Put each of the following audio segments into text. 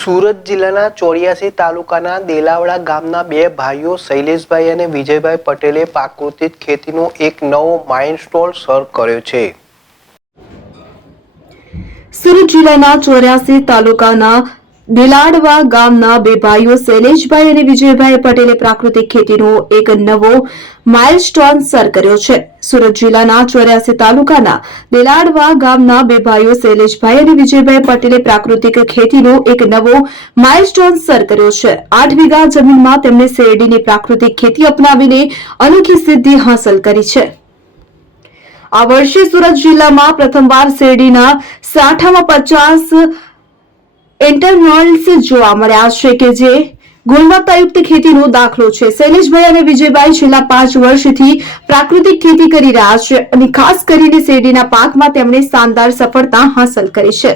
સુરત જિલ્લાના 84 તાલુકાના દેલાવડા ગામના બે ભાઈઓ શૈલેષભાઈ અને વિજયભાઈ પટેલે પ્રાકૃતિક ખેતીનો એક નવો માઇલસ્ટોન સર કર્યો છે। સુરત જિલ્લાના 84 તાલુકાના દેલાડવા ગામના બે ભાઈઓ શૈલેષભાઈ અને વિજયભાઈ પટેલે પ્રાકૃતિક ખેતીનો એક નવો માઇલસ્ટોન સર કર્યો છે। સુરત જિલ્લાના 84 તાલુકાના દેલાડવા ગામના બે ભાઈઓ શૈલેષભાઈ અને વિજયભાઈ પટેલે પ્રાકૃતિક ખેતીનો એક નવો માઇલસ્ટોન સર કર્યો છે। 8 વીઘા જમીનમાં તેમણે શેરડીની પ્રાકૃતિક ખેતી અપનાવીને અનોખી સિદ્ધિ હાંસલ કરી છે। આ વર્ષે સુરત જિલ્લામાં પ્રથમવાર શેરડીના સાઠામાં 50 ઇન્ટરનલ્સ જોવા મળ્યા છે કે જે ગુણવત્તાયુક્ત ખેતીનો દાખલો છે। શૈલેષભાઈ અને વિજયભાઈ છેલ્લા 5 વર્ષથી પ્રાકૃતિક ખેતી કરી રહ્યા છે અને ખાસ કરીને શેરડીના પાકમાં તેમણે શાનદાર સફળતા હાંસલ કરી છે।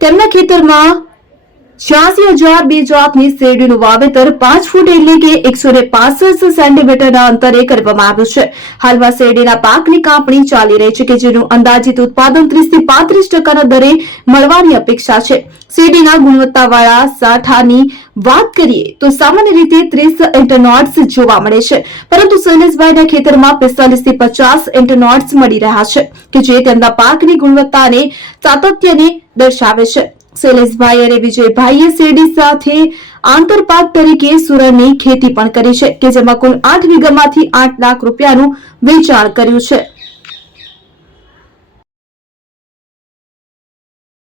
તેમના ખેતરમાં 86,002 જાતની શેરડીનું વાવેતર 5 ફૂટ એટલે કે 165 સેન્ટીમીટરના અંતરે કરવામાં આવ્યું છે। હાલમાં શેરડીના પાકની કાપણી ચાલી રહી છે કે જેનું અંદાજિત ઉત્પાદન 30 થી 35% દરે મળવાની અપેક્ષા છે। શેરડીના ગુણવત્તાવાળા સાઠાની વાત કરીએ તો સામાન્ય રીતે 30 ઇન્ટરનોટ્સ જોવા મળે છે, પરંતુ શૈલેષભાઈના ખેતરમાં 45 થી 50 ઇન્ટરનોટ્સ મળી રહ્યા છે કે જે તેમના પાકની ગુણવત્તા અને સાતત્યને દર્શાવે છે। શૈલેષભાઈ અને વિજયભાઈએ શેરડી સાથે આંતરપાક તરીકે સુરણની ખેતી પણ કરી છે કે જેમાં કુલ 8 વીઘામાંથી 8 લાખ રૂપિયાનું વેચાણ કર્યું છે।